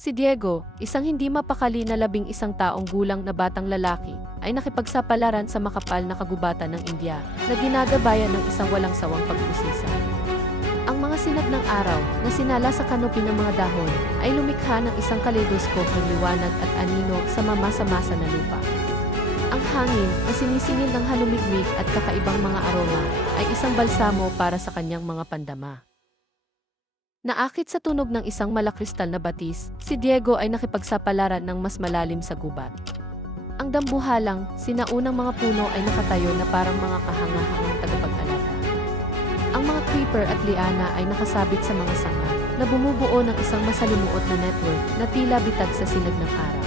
Si Diego, isang hindi mapakali na 11 taong gulang na batang lalaki, ay nakipagsapalaran sa makapal na kagubatan ng India na ginagabayan ng isang walang sawang pag-usisa. Ang mga sinag ng araw na sinala sa kanopi ng mga dahon ay lumikha ng isang kaleidoskop ng liwanag at anino sa mamasa-masa na lupa. Ang hangin na sinisingil ng halumigmig at kakaibang mga aroma ay isang balsamo para sa kanyang mga pandama. Naakit sa tunog ng isang malakristal na batis, si Diego ay nakipagsapalaran ng mas malalim sa gubat. Ang dambuhalang, sinaunang mga puno ay nakatayo na parang mga kahanga-hangang tagapag-alaga. Ang mga creeper at liana ay nakasabit sa mga sanga na bumubuo ng isang masalimuot na network na tila bitag sa sinag ng araw.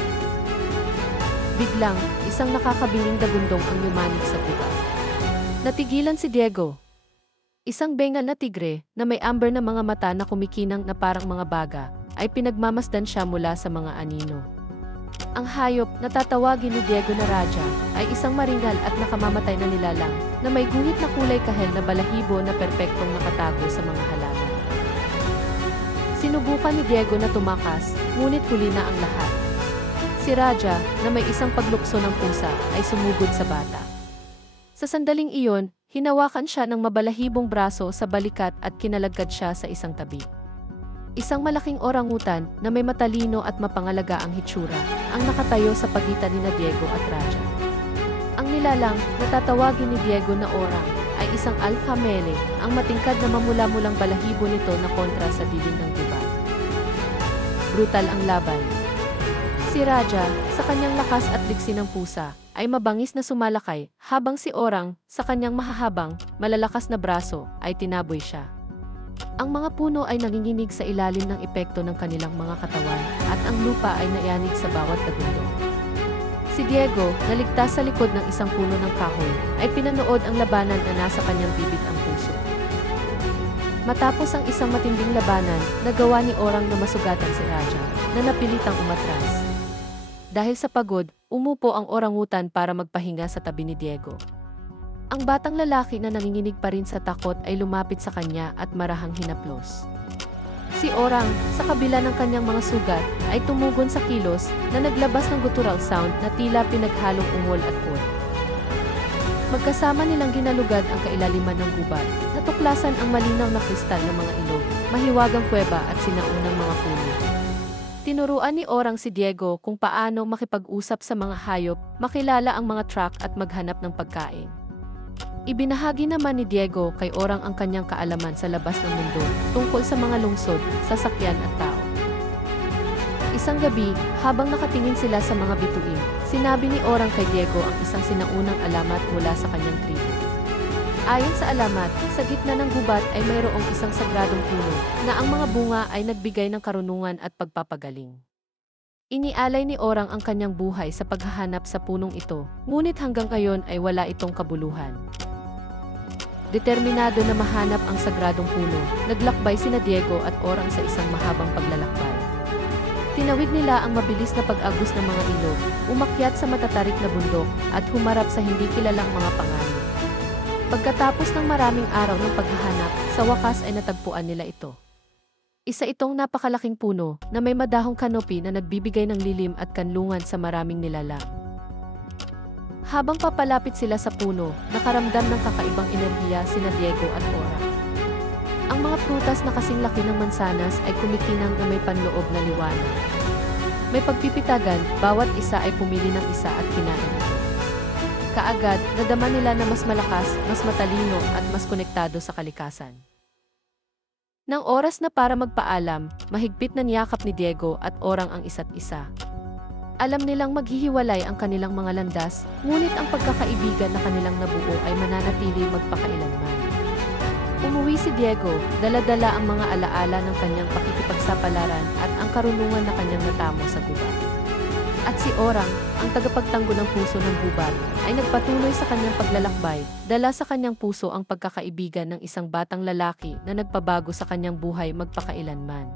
Biglang, isang nakakabinging dagundong ang yumanig sa gubat. Natigilan si Diego. Isang bengal na tigre na may amber na mga mata na kumikinang na parang mga baga ay pinagmamasdan siya mula sa mga anino. Ang hayop na tatawagin ni Diego na Raja ay isang maringal at nakamamatay na nilalang na may guhit na kulay kahel na balahibo na perpektong nakatago sa mga halaman. Sinubukan ni Diego na tumakas, ngunit huli na ang lahat. Si Raja na may isang paglukso ng pusa ay sumugod sa bata. Sa sandaling iyon, hinawakan siya ng mabalahibong braso sa balikat at kinalagkad siya sa isang tabi. Isang malaking orangutan na may matalino at mapangalaga ang hitsura ang nakatayo sa pagitan ni Diego at Raja. Ang nilalang na tatawagin ni Diego na orang ay isang alpha male, ang matingkad na mamula-mulang balahibo nito na kontra sa dilim ng gubat. Brutal ang laban. Si Raja, sa kanyang lakas at liksi ng pusa, ay mabangis na sumalakay, habang si Orang, sa kanyang mahahabang, malalakas na braso, ay tinaboy siya. Ang mga puno ay nanginginig sa ilalim ng epekto ng kanilang mga katawan, at ang lupa ay nayanig sa bawat dagundong. Si Diego, naligtas sa likod ng isang puno ng kahoy, ay pinanood ang labanan na nasa kanyang bibig ang puso. Matapos ang isang matinding labanan, nagawa ni Orang na masugatan si Raja, na napilitang umatras. Dahil sa pagod, umupo ang orangutan para magpahinga sa tabi ni Diego. Ang batang lalaki na nanginginig pa rin sa takot ay lumapit sa kanya at marahang hinaplos. Si Orang, sa kabila ng kanyang mga sugat, ay tumugon sa kilos na naglabas ng guttural sound na tila pinaghalong ungol at puwet. Magkasama nilang ginalugad ang kailaliman ng gubat, natuklasan ang malinaw na kristal ng mga ilog, mahiwagang kuweba at sinaunang mga puno. Tinuruan ni Orang si Diego kung paano makipag-usap sa mga hayop, makilala ang mga track at maghanap ng pagkain. Ibinahagi naman ni Diego kay Orang ang kanyang kaalaman sa labas ng mundo tungkol sa mga lungsod, sasakyan at tao. Isang gabi, habang nakatingin sila sa mga bituin, sinabi ni Orang kay Diego ang isang sinaunang alamat mula sa kanyang tribo. Ayon sa alamat, sa gitna ng gubat ay mayroong isang sagradong puno na ang mga bunga ay nagbigay ng karunungan at pagpapagaling. Inialay ni Orang ang kanyang buhay sa paghahanap sa punong ito, ngunit hanggang ngayon ay wala itong kabuluhan. Determinado na mahanap ang sagradong puno, naglakbay sina Diego at Orang sa isang mahabang paglalakbay. Tinawid nila ang mabilis na pag-agos ng mga ilog, umakyat sa matatarik na bundok, at humarap sa hindi kilalang mga panganib. Pagkatapos ng maraming araw ng paghahanap, sa wakas ay natagpuan nila ito. Isa itong napakalaking puno na may madahong kanopi na nagbibigay ng lilim at kanlungan sa maraming nilalang. Habang papalapit sila sa puno, nakaramdam ng kakaibang enerhiya sina Diego at Ora. Ang mga prutas na kasing laki ng mansanas ay kumikinang na may panloob na liwanag. May pagpipitagan, bawat isa ay pumili ng isa at kinain ito. Kaagad, nadama nila na mas malakas, mas matalino at mas konektado sa kalikasan. Nang oras na para magpaalam, mahigpit na niyakap ni Diego at Orang ang isa't isa. Alam nilang maghihiwalay ang kanilang mga landas, ngunit ang pagkakaibigan na kanilang nabuo ay mananatili magpakailanman. Umuwi si Diego, dala-dala ang mga alaala ng kanyang pakikipagsapalaran at ang karunungan na kanyang natamo sa gubat. At si Orang, ang tagapagtanggol ng puso ng gubat, ay nagpatuloy sa kanyang paglalakbay, dala sa kanyang puso ang pagkakaibigan ng isang batang lalaki na nagpabago sa kanyang buhay magpakailanman.